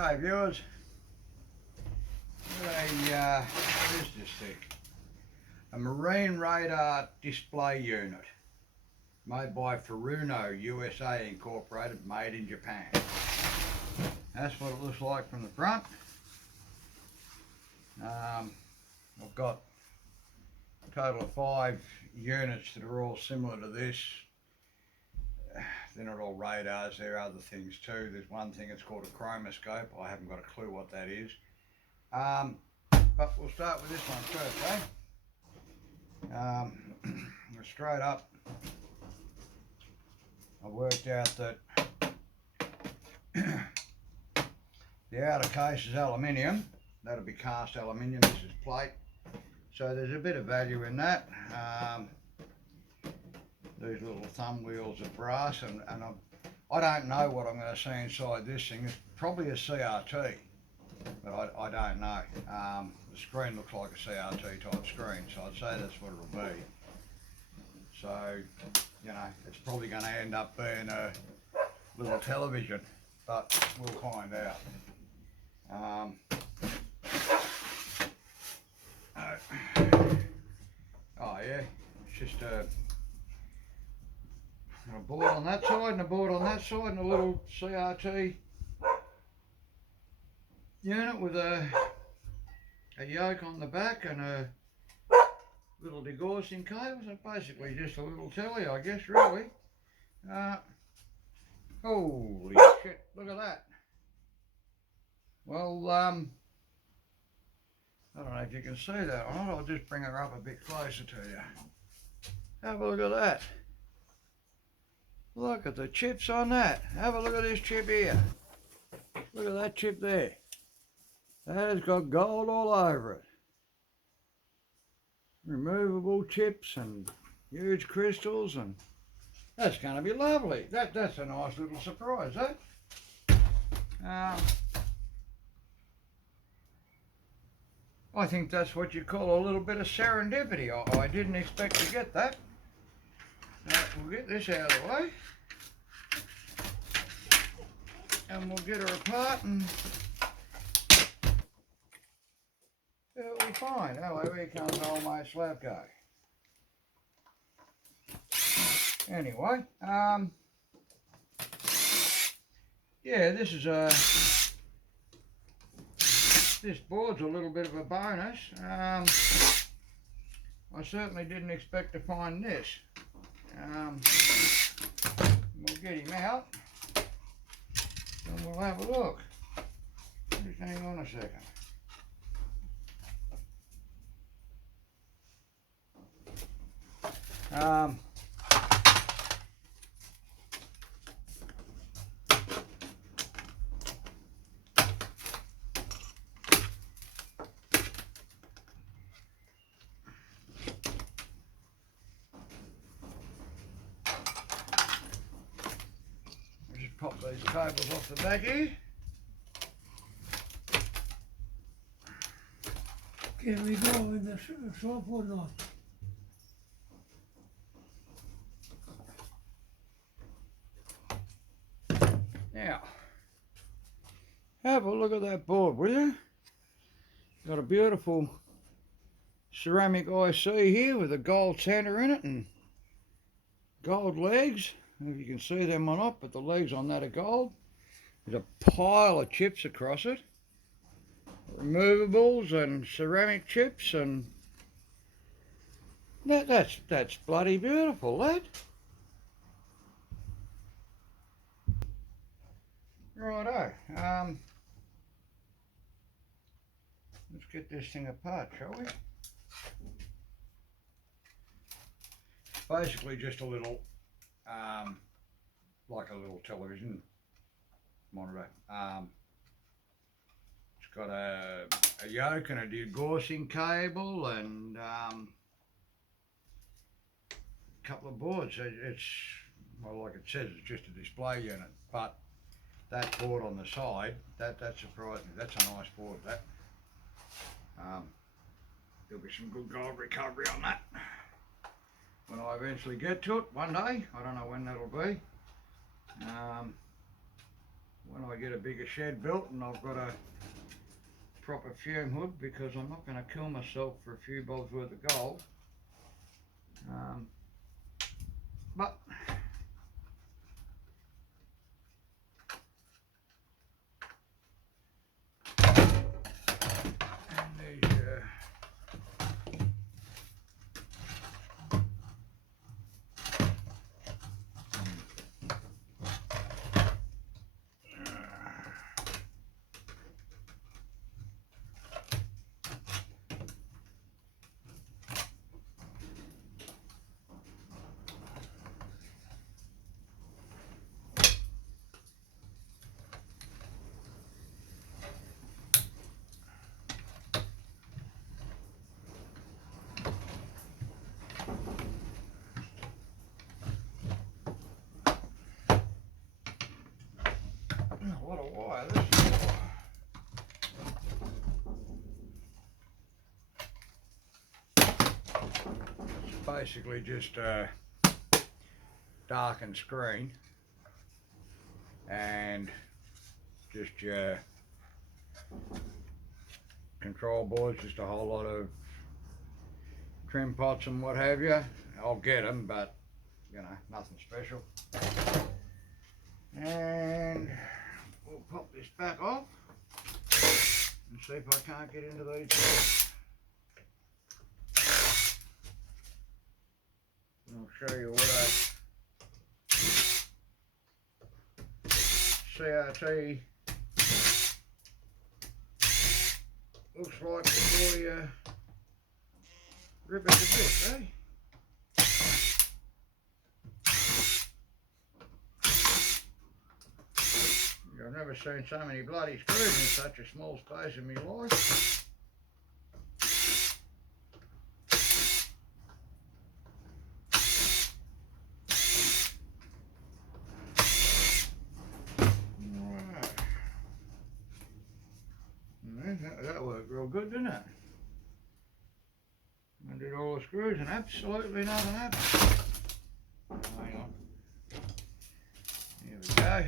So viewers, what is this thing? A marine radar display unit made by Furuno USA Incorporated, made in Japan. That's what it looks like from the front. I've got a total of 5 units that are all similar to this. They're not all radars, there are other things too. There's one thing that's called a chromoscope. I haven't got a clue what that is. But we'll start with this one first, straight up, I worked out that the outer case is aluminium. That'll be cast aluminium. This is plate. So there's a bit of value in that. These little thumb wheels are brass, and I don't know what I'm going to see inside this thing. It's probably a CRT, but I don't know. The screen looks like a CRT type screen, so I'd say that's what it'll be. So, you know, it's probably going to end up being a little television, but we'll find out. Oh yeah, it's just a board on that side and a board on that side and a little CRT unit with a yoke on the back and a little degaussing cable. So basically just a little telly, I guess, really. Holy shit, look at that. Well, I don't know if you can see that or not. I'll just bring her up a bit closer to you. Have a look at that. Look at the chips on that. Have a look at this chip here. Look at that chip there. That has got gold all over it. Removable chips and huge crystals, and that's going to be lovely. That's a nice little surprise, eh? I think that's what you call a little bit of serendipity. I didn't expect to get that. We'll get this out of the way, and we'll get her apart, and it'll be fine. Oh, here comes old mate Slavko. Anyway, yeah, this board's a little bit of a bonus. I certainly didn't expect to find this. We'll get him out and we'll have a look. Just hang on a second. Pop these cables off the back here. Can we go in the shop or not? Now, have a look at that board, will you? Got a beautiful ceramic IC here with a gold centre in it and gold legs. If you can see them or not, but the legs on that are gold. There's a pile of chips across it. Removables and ceramic chips, and that's bloody beautiful, that. Righto. Let's get this thing apart, shall we? Basically just a little like a little television monitor. It's got a yoke and a degaussing cable and a couple of boards. It's, well, like it says, it's just a display unit, but that board on the side, that surprised me. That's a nice board, that. There'll be some good gold recovery on that when I eventually get to it one day. I don't know when that'll be. when I get a bigger shed built and I've got a proper fume hood, because I'm not going to kill myself for a few bobs worth of gold. But and these what a wire this is. It's basically just a darkened screen and just your control boards, just a whole lot of trim pots and what have you. I'll get them, but you know, nothing special. And we'll pop this back off and see if I can't get into these doors. I'll show you what a CRT looks like before you rip it to bits, eh? I've never seen so many bloody screws in such a small space in my life. Right. That worked real good, didn't it? I did all the screws and absolutely nothing happened. Hang on. Here we go.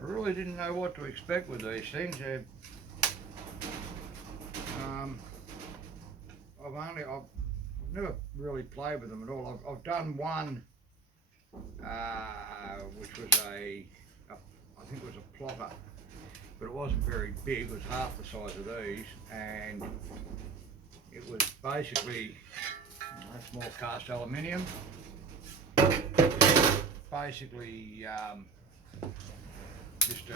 I really didn't know what to expect with these things. I've never really played with them at all. I've done one, which was I think it was a plotter, but it wasn't very big. It was half the size of these, and it was basically small cast aluminium. Basically, just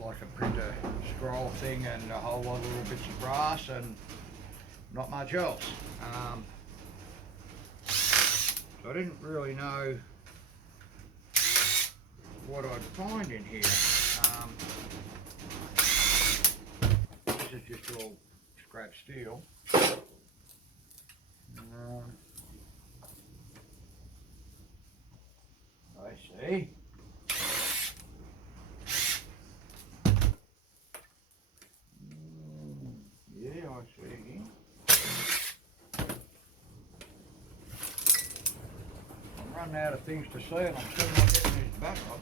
like a printer scroll thing and a whole lot of little bits of brass and not much else. So I didn't really know what I'd find in here. This is just all scrap steel. I see. Yeah, I see. I'm running out of things to see and I'm still not getting this back up.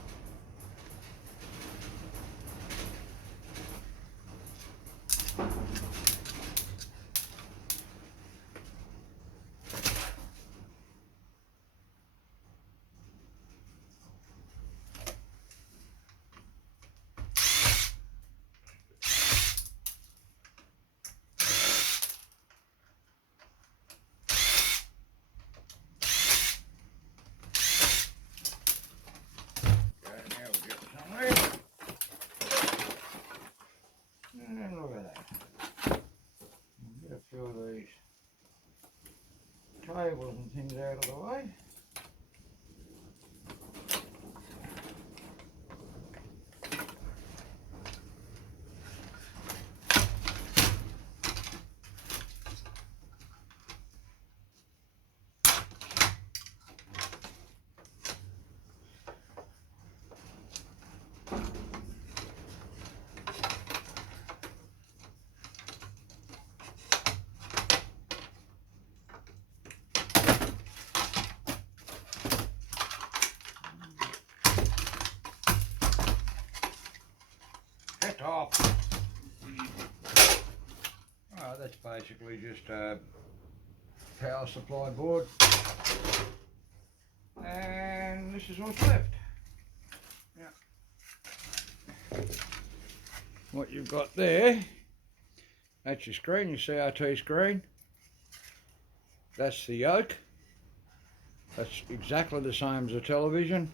And look at that. Get a few of these tables and things out of the way. that's basically just a power supply board, and this is what's left. Yeah. What you've got there, that's your screen, your CRT screen. That's the yoke. That's exactly the same as a television.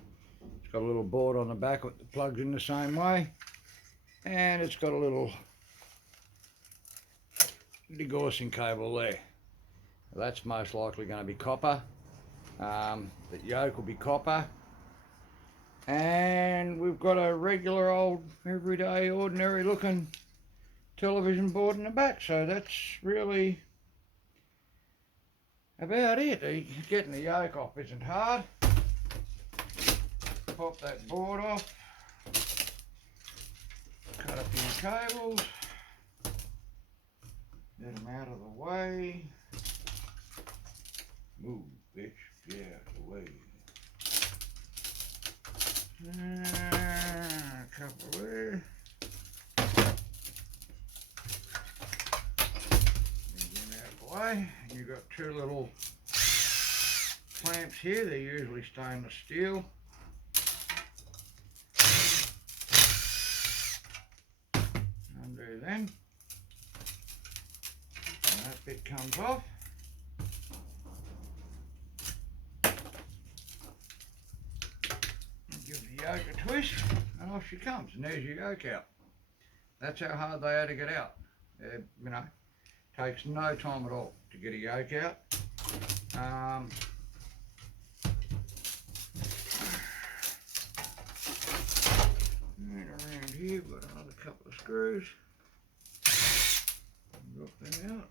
It's got a little board on the back that plugs in the same way, and it's got a little degaussing cable there. That's most likely going to be copper. The yoke will be copper, and we've got a regular old everyday ordinary looking television board in the back, so that's really about it. Getting the yoke off isn't hard. Pop that board off, cut a few cables, get them out of the way. Move, bitch, get out of the way. A couple there. Get them out of the way. You've got two little clamps here. They're usually stainless steel. Undo them. And that bit comes off. Give the yoke a twist, and off she comes, and there's your yoke out. That's how hard they are to get out. You know, takes no time at all to get a yoke out. And around here, we've got another couple of screws. Drop them out.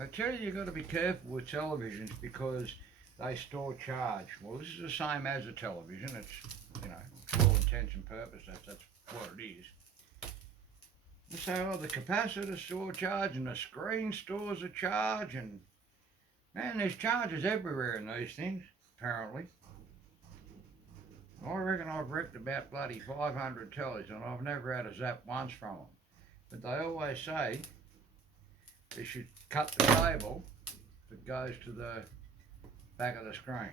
I tell you, you've got to be careful with televisions because they store charge. Well, this is the same as a television. It's, you know, for all intents and purposes, that's what it is. They say, oh, the capacitor stores charge and the screen stores a charge, and man, there's charges everywhere in these things, apparently. I reckon I've wrecked about bloody 500 tellies and I've never had a zap once from them. But they always say you should cut the cable that goes to the back of the screen.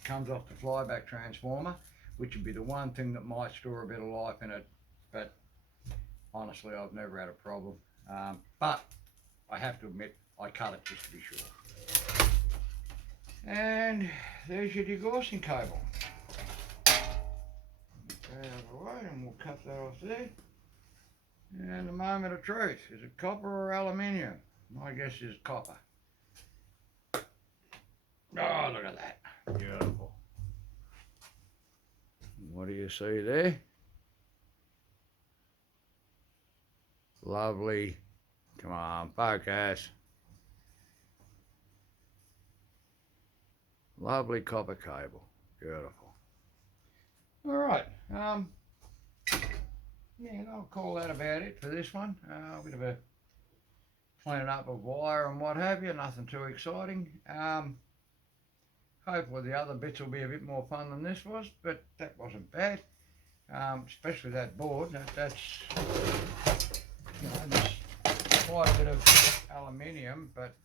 It comes off the flyback transformer, which would be the one thing that might store a bit of life in it, but honestly I've never had a problem. But I have to admit I cut it just to be sure. And there's your degaussing cable. Out of the way, and we'll cut that off there. And the moment of truth, is it copper or aluminium? My guess is copper. Oh, look at that. Beautiful. What do you see there? Lovely. Come on, focus. Lovely copper cable. Beautiful. All right. Yeah, I'll call that about it for this one. A bit of a cleaning up of wire and what have you. Nothing too exciting. Hopefully the other bits will be a bit more fun than this was, but that wasn't bad. Especially that board. That's, you know, there's quite a bit of aluminium, but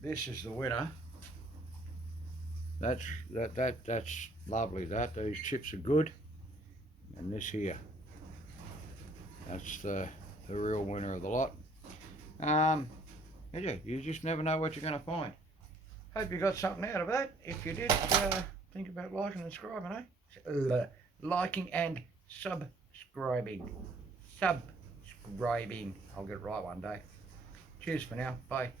this is the winner. That's lovely. These chips are good, and this here, that's the real winner of the lot. Yeah, you just never know what you're going to find. Hope you got something out of that. If you did, think about liking and subscribing, eh? Liking and subscribing. Subscribing. I'll get it right one day. Cheers for now. Bye.